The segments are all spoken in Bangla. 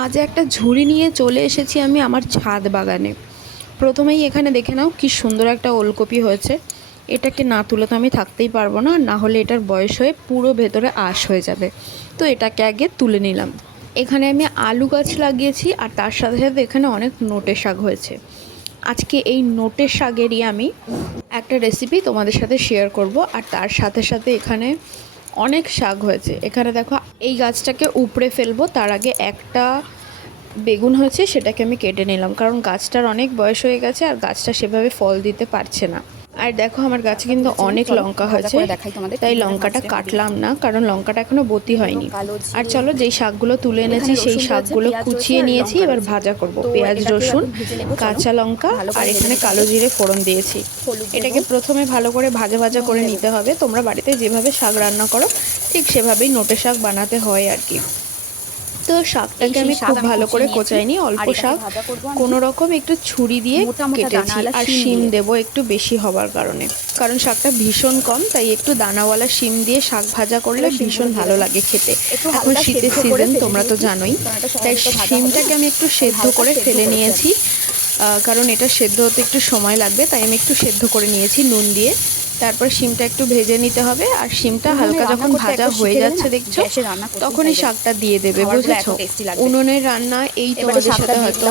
আজ একটা ঝুড়ি নিয়ে চলে এসেছি আমি আমার ছাদ বাগানে। প্রথমেই এখানে দেখে নাও কি সুন্দর একটা ওলকপি হয়েছে। এটাকে না তুলে তো আমি থাকতেই পারবো না, না হলে এটার বয়স হয়ে পুরো ভেতরে আঁশ হয়ে যাবে। তো এটাকে আগে তুলে নিলাম। এখানে আমি আলু গাছ লাগিয়েছি আর তার সাথে সাথে এখানে অনেক নোটে শাক হয়েছে। আজকে এই নোটে শাকেরই আমি একটা রেসিপি তোমাদের সাথে শেয়ার করব। আর তার সাথে সাথে এখানে অনেক শাক হয়েছে। এখানে দেখো, এই গাছটাকে উপড়ে ফেলবো তার আগে একটা বেগুন হয়েছে, সেটাকে আমি কেটে নিলাম, কারণ গাছটার অনেক বয়স হয়ে গেছে আর গাছটা সেভাবে ফল দিতে পারছে না। আর দেখো আমার গাছে কিন্তু অনেক লঙ্কা হয়েছে, তাই লঙ্কাটা কাটলাম না, কারণ লঙ্কাটা এখনো বতি হয়নি। আর চলো, যেই শাকগুলো তুলে এনেছি সেই শাকগুলো কুচিয়ে নিয়েছি, এবার ভাজা করব। পেঁয়াজ, রসুন, কাঁচা লঙ্কা আর এখানে কালো জিরে ফোড়ন দিয়েছি। এটাকে প্রথমে ভালো করে ভাজা ভাজা করে নিতে হবে। তোমরা বাড়িতে যেভাবে শাক রান্না করো ঠিক সেভাবেই নোটে শাক বানাতে হয় আর কি। তো শাকটাকে আমি খুব ভালো করে কোচাইনি, অল্প শাক কোনো রকম একটু ছুরি দিয়ে কেটেছি। আর শিম দেবো একটু বেশি হবার কারণে, কারণ শাকটা ভীষণ কম, তাই একটু দানাওয়ালা শিম দিয়ে শাক ভাজা করলে ভীষণ ভালো লাগে খেতে। এখন শীতের সিজন, তোমরা তো জানোই। তাই শিমটাকে আমি একটু সেদ্ধ করে ফেলে নিয়েছি, কারণ এটা সেদ্ধ হতে একটু সময় লাগবে, তাই আমি একটু সেদ্ধ করে নিয়েছি নুন দিয়ে। তারপর শিমটা একটু ভেজে নিতে হবে। আর শিমটা হালকা যখন ভাজা হয়ে যাচ্ছে দেখছো, তখনই শাকটা দিয়ে দেবে, বুঝেছো? উনুনের রান্না এই তোমাদের সাথে হয়তো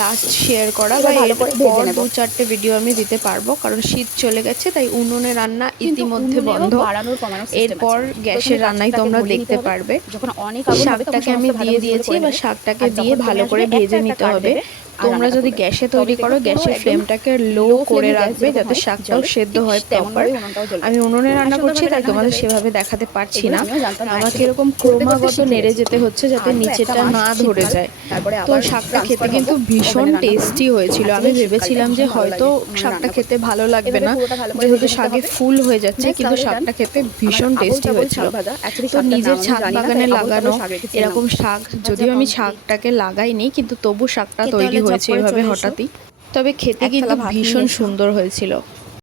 লাস্ট শেয়ার করা, বা এরপর 2-4টে ভিডিও আমি দিতে পারবো, কারণ শীত চলে গেছে, তাই উনুনের রান্না ইতিমধ্যে বন্ধ। এরপর গ্যাসের রান্নাই তোমরা দেখতে পারবে। শাকটাকে আমি দিয়ে দিয়েছি, এবার শাকটাকে দিয়ে ভালো করে ভেজে নিতে হবে। তোমরা যদি গ্যাসে তৈরি করো, গ্যাসের ফ্লেমটাকে লো করে রাখবে যাতে শাকটাও সেদ্ধ হয় প্রপার। আমি উনুনে রান্না করছি, তাই তোমাদের সেভাবে দেখাতে পারছি না। আমাকে এরকম ক্রমাগত নেড়ে যেতে হচ্ছে যাতে নিচেটা না ধরে যায়। তো শাকটা খেতে কিন্তু ভীষণ টেস্টি হয়েছিল। আমি ভেবেছিলাম যে হয়তো শাকটা খেতে ভালো লাগবে না, যেহেতু শাকে ফুল হয়ে যাচ্ছে, কিন্তু শাকটা খেতে ভীষণ টেস্টি হয়েছিল। তো নিজের ছাদ বাগানে লাগানো এরকম শাক, যদিও আমি শাকটাকে লাগাইনি, কিন্তু তবু শাকটা তৈরি হয়েছে এভাবে হঠাৎই। তবে খেতে কিন্তু ভীষণ সুন্দর হয়েছিল।